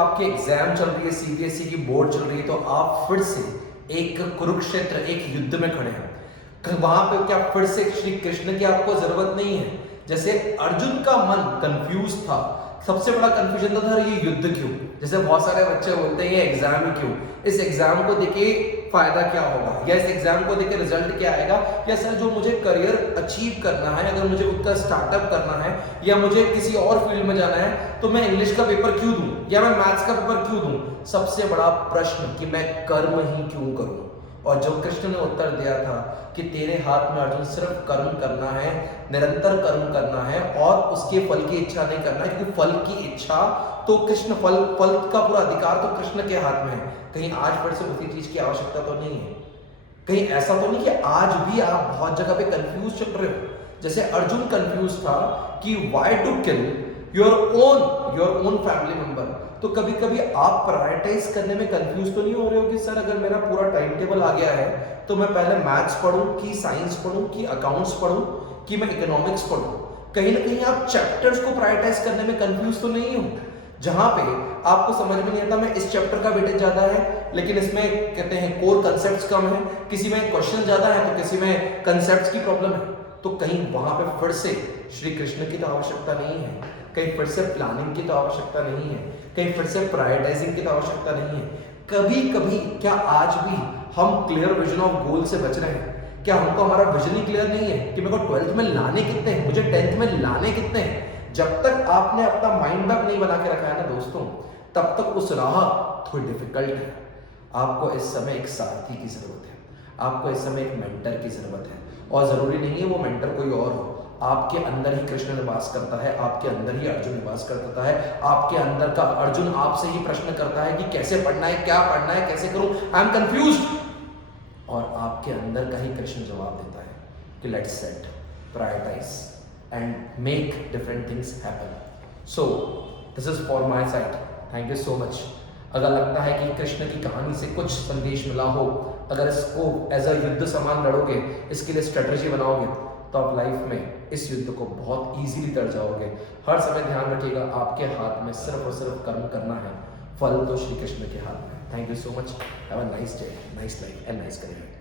आपकी एग्जाम चल रही है, सीबीएसई की बोर्ड चल रही है, तो आप फिर से एक कुरुक्षेत्र, एक युद्ध में खड़े हैं। वहां पे क्या फिर से श्री कृष्ण की आपको जरूरत नहीं है? जैसे अर्जुन का मन कंफ्यूज था, सबसे बड़ा कंफ्यूजन था ये युद्ध क्यों। जैसे बहुत सारे बच्चे बोलते हैं ये एग्जाम ही क्यों, इस एग्जाम को देके फायदा क्या होगा, या इस एग्जाम को देके रिजल्ट क्या आएगा, या सर जो मुझे करियर अचीव करना है, अगर मुझे खुद का स्टार्टअप करना है या मुझे किसी और फील्ड में जाना है, तो मैं इंग्लिश का पेपर क्यों दूं या मैं मैथ्स का पेपर क्यों दूं। सबसे बड़ा प्रश्न कि मैं कर्म ही क्यों करूं। और जो कृष्ण ने उत्तर दिया था कि तेरे हाथ में अर्जुन सिर्फ कर्म करना है, निरंतर कर्म करना है और उसके फल की इच्छा नहीं करना है, क्योंकि फल की इच्छा तो कृष्ण, फल का पूरा अधिकार तो कृष्ण के हाथ में है। कहीं आज फिर से उसी चीज की आवश्यकता तो नहीं है? कहीं ऐसा तो नहीं कि आज भी आप बहुत जगह पे कंफ्यूज चल रहे हो? जैसे अर्जुन कंफ्यूज था कि why to kill your own family member. तो कभी कभी आप प्रायोरिटाइज करने में कंफ्यूज तो नहीं हो रहे हो कि सर अगर मेरा पूरा टाइम टेबल आ गया है तो मैं पहले मैथ्स पढूं कि साइंस पढूं कि अकाउंट्स पढूं कि मैं इकोनॉमिक्स पढूं। कहीं ना कहीं आप चैप्टर्स को प्रायोरिटाइज करने में कंफ्यूज तो नहीं हो? जहां पे आपको समझ में नहीं आता मैं इस चैप्टर का वेटेज ज्यादा है लेकिन इसमें कहते हैं कोर कंसेप्ट्स कम है, किसी में क्वेश्चन ज्यादा है तो किसी में कंसेप्ट्स की प्रॉब्लम है, तो कहीं वहां पे फिर से श्री कृष्ण की तो आवश्यकता नहीं है, कहीं फिर से प्लानिंग की तो आवश्यकता नहीं है, कहीं फिर से प्रायोरिटाइजिंग की तो आवश्यकता नहीं है। कभी कभी क्या आज भी हम क्लियर विजन ऑफ गोल से बच रहे हैं? क्या हमको हमारा विजन ही क्लियर नहीं है कि मेरे को 12th में लाने कितने हैं, मुझे 10th में लाने कितने हैं? जब तक आपने अपना माइंड मैप नहीं बना के रखा है ना दोस्तों, तब तक उस राह थोड़ी डिफिकल्ट है। आपको इस समय एक साथी की जरूरत है, आपको इस समय एक मेंटर की जरूरत है, और जरूरी नहीं है वो मेंटर कोई और हो। आपके अंदर ही कृष्ण निवास करता है, आपके अंदर ही अर्जुन निवास करता है, आपके अंदर का अर्जुन आपसे ही प्रश्न करता है कि कैसे पढ़ना है, क्या पढ़ना है, कैसे करूं, आई एम कंफ्यूज्ड। और आपके अंदर का ही कृष्ण जवाब देता है कि let's set, prioritise and make different things happen. So this is for my side. Thank you so much. अगर लगता है कि कृष्ण की कहानी से कुछ संदेश मिला हो, अगर इसको एज अ युद्ध समान लड़ोगे, इसके लिए स्ट्रेटजी बनाओगे, तो आप लाइफ में इस युद्ध को बहुत इजीली तर जाओगे। हर समय ध्यान रखिएगा आपके हाथ में सिर्फ और सिर्फ कर्म करना है, फल तो श्री कृष्ण के हाथ में। Thank you so much. Have a nice day, nice life and nice career.